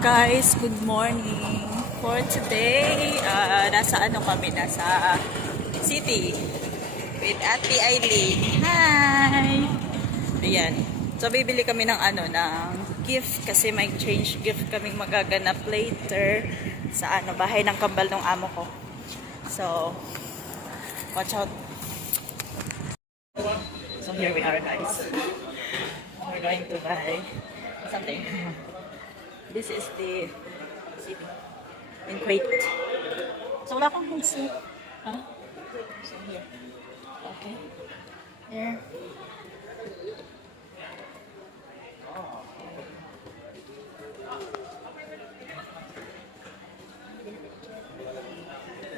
Guys, good morning. For today, nasa city with Ate Eileen. Hi! Ayan. So, bibili kami ng gift kasi may change gift kaming magaganap later sa bahay ng kambal ng amo ko. So, watch out. So, here we are, guys. We're going to buy something. This is the city in Kuwait. So, wala kang pencil. Huh? So, here. Okay. Here.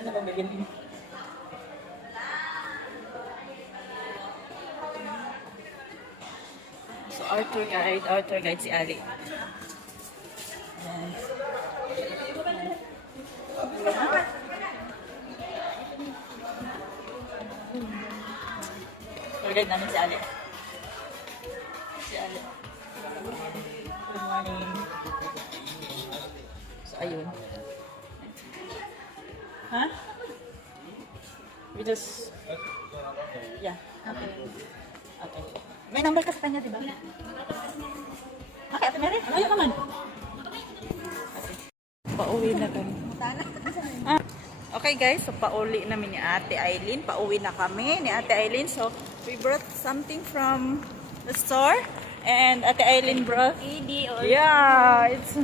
Ano ba bibili? So, our tour guide si Ali. Ayan. Tour guide namin si Ali. Good morning. So, ayun. Huh? We just... Yeah. Okay. Okay. May number ka sa kanya, diba? Okay, Ate Mary. Ayaw ka man. Pauwi na kami. Okay guys, so pauwi namin ni Ate Eileen. Pauwi na kami ni Ate Eileen. So, we brought something from the store. And Ate Eileen brought... Yeah, it's...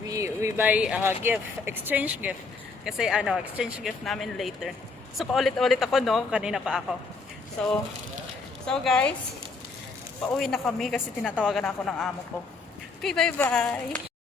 We buy a gift, exchange gift. Kasi exchange gift namin later. So, paulit-ulit ako, no? Kanina pa ako. So guys, pauwi na kami kasi tinatawagan ako ng amo ko. Okay, bye-bye!